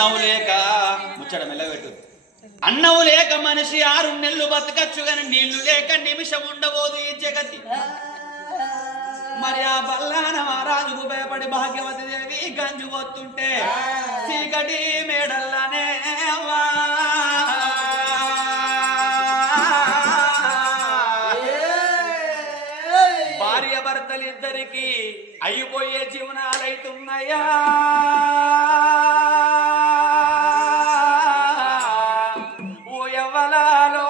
అన్నవు లేక ముచ్చట మెల్లబెట్టు. అన్నవు లేక మనిషి 6 నెలలు బతకచ్చు గాని నీళ్లు లేక నిమిషం ఉండబోదు ఈ జగతి. మరి ఆ బల్లాన మహారాజుకు భయపడి భాగ్యవతి దేవి గంజు పోతుంటే చీకటి మేడల్లానే భార్య భర్తలిద్దరికి అయిపోయే జీవనాలైతున్నాయా. ఓ యవ్వలాలో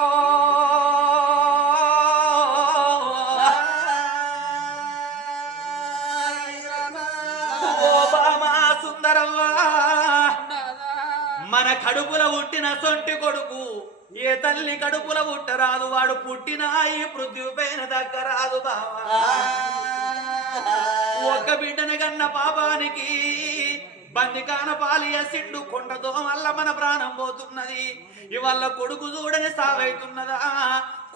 మన కడుపుల పుట్టిన సొంటి కొడుకు ఏ తల్లి కడుపుల పుట్టరాదు, వాడు పుట్టిన ఈ పృథ్వీ పైన దక్కరాదు బావా. ఒక్క బిడ్డని కన్న పాపానికి బందికాన పాలియసిండు కొండతో వల్ల మన ప్రాణం పోతున్నది. ఇవాళ కొడుకు చూడని సావైతున్నదా,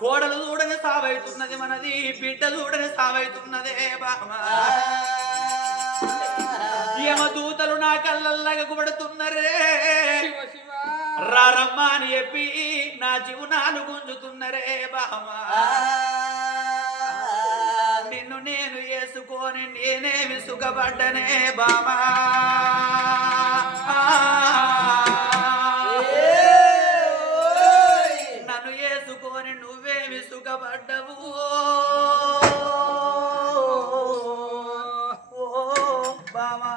కోడలు చూడని సావైతున్నది, మనది బిడ్డ చూడని సావైతున్నదే బావా. యమదూతలు నా కళ్ళల్లాగా గుబడుతున్నరే, రారమ్మా అని చెప్పి నా జీవనాలు గుంజుతున్నరే బావా. నిన్ను నేను వేసుకొని నేనేమి సుఖపడ్డనే బావా. నన్ను వేసుకొని నువ్వేమి సుఖపడ్డవు బావా.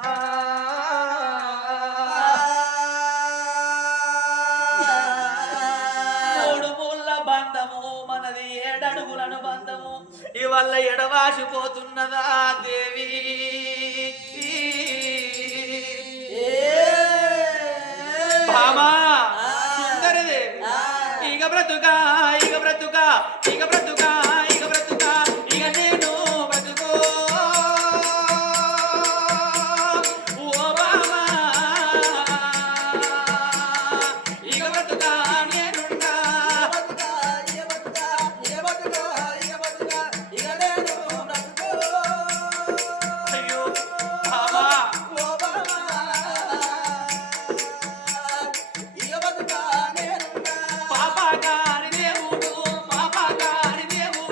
మనది 7 అడుగులను బంధము, ఇవల్ల ఎడవాసిపోతున్నదా దేవి. భామా సుందరదేవి ఇక బ్రతుకా ఇక బ్రతుకా ఇక బ్రతుకా ఇక బ్రతుకా ఇక నేను బ్రతుకో. ఓ భామా ఇక బ్రతుకా నేనుండా. అయ్యో భామా పాపగారి దేవుడు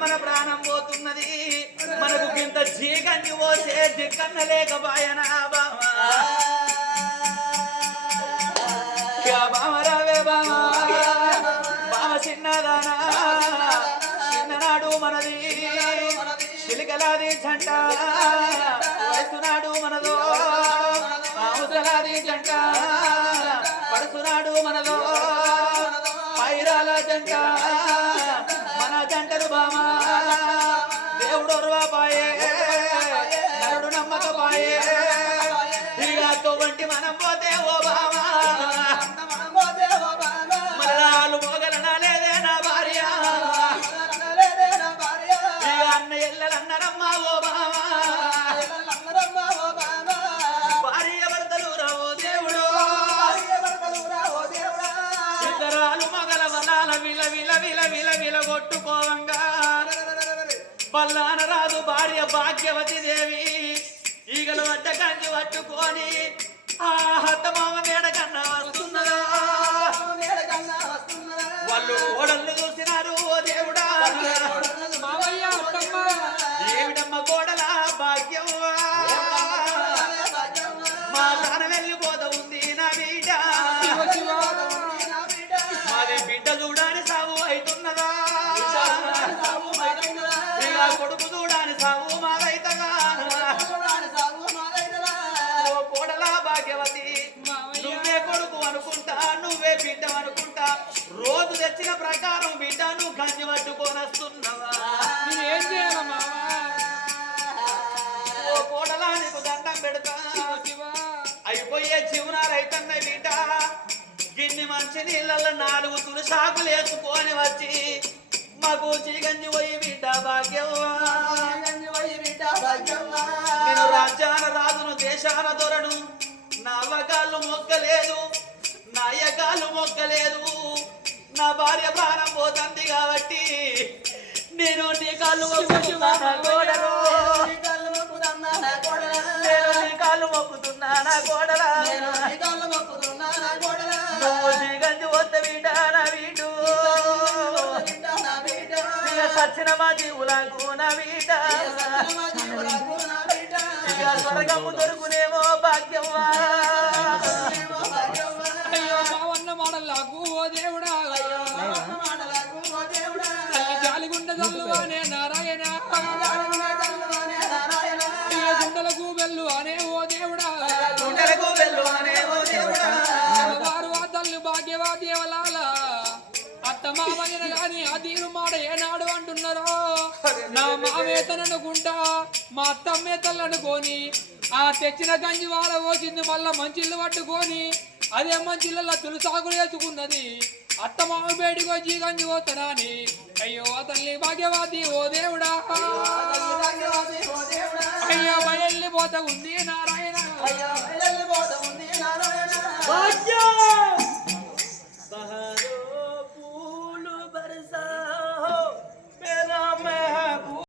మన ప్రాణం పోతున్నది మనకు ఇంత జీగంజి పోసే దిక్కన్న లేకపాయనా బామా బామరావే బామా బామ చిన్నదానా చిన్ననాడు మనది చిలికలాది జంట వయసునాడు మనదో ముసలాది జంట పడుసునాడు మనదో పైరాల జంట మన జంటలు బామా దేవుడు రూపాయే నరుడు నమ్మకపాయే ఇలాతో వంటి మనం పోతే ఓ బామా మలరాలు మొగలనా లేదే నా భార్య అన్న ఎల్లలన్నరమ్మా ఓ బామా భార్య భర్తలు రావో దేవుడు ఇద్దరాలు మొగల వలాల విల విల విల విల విల కొట్టుకోవంగా పల్లాన రాదు భార్య భాగ్యవతి దేవి ఈగలు వడ్డ కంచి పట్టుకొని ఆ హత్తమామ మేడ కన్నా వస్తున్నదా వాళ్ళు కోడళ్ళు చూసినారు ఓ దేవుడా ఏమిటమ్మ కోడల భాగ్యం మా ప్రాణం వెళ్ళిపోతా ఉంది నా బిడ్డ మాది బిడ్డ చూడాని సాగు అవుతున్నదా కొడుకు చూడాని సాగు మాదైతగా ఓ కోడల భాగ్యవతి నువ్వే కొడుకు అనుకుంటా నువ్వే బిడ్డ అనుకుంటా రోజు తెచ్చిన ప్రకారం బిడ్డ నువ్వు కంచి పట్టుకోనొస్తున్నావా ఏం చేయాలమ్మా ఓ కోడలా నీకు దండం పెడతా అయిపోయే జీవనాలు అయితన్న బిడ్డ గిన్ని మంచి నీళ్ళల్లో 4 తులసాకులు వేసుకొని వచ్చి మాకు చీగంజి పోయి బిడ్డ భాగ్యం నేను రాజ్యాన రాజును దేశాన దొరను నా అవగాళ్ళు మొక్కలేదు నా అయ్యగాళ్ళు మొక్కలేదు నా భార్య ప్రాణం పోతుంది కాబట్టి నేను నీ కాళ్ళు మొక్కుతున్నా నా కోడలు నేను నీ కాళ్ళు మొక్కుతున్నా నా కోడల నువ్వు చీగంజి వద్ద బిడ్డ నా వీడు సచ్చిన మా జీవులకు నా బిడ్డ స్వర్గము దొరుకునేమో భాగ్యమా అయ్యో మావన్న మాడలాగు ఓ దేవుడా జాలిగుండ జల్లువానే నారాయణ గుండెలకు వెళ్ళు అనే ఓ దేవుడా వారు ఆ తల్లి భాగ్యవా దేవలాల అత్త మామయ్యను గాని ఆ తీరు మాట ఏనాడు అంటున్నారో నా మామేతననుకుంటా మా అత్తమ్మేతలనుకొని ఆ తెచ్చిన గంజి వాళ్ళ పోసింది మళ్ళా మంచిళ్ళు పట్టుకొని అదే మంచిళ్ళ తులసాకులు వేసుకున్నది అత్త మామ బయటికి వచ్చి గంజి పోతాడా అని అయ్యో తల్లి భాగ్యవాది ఓ దేవుడా అయ్యో బయల్లి పోత ఉంది నారాయణ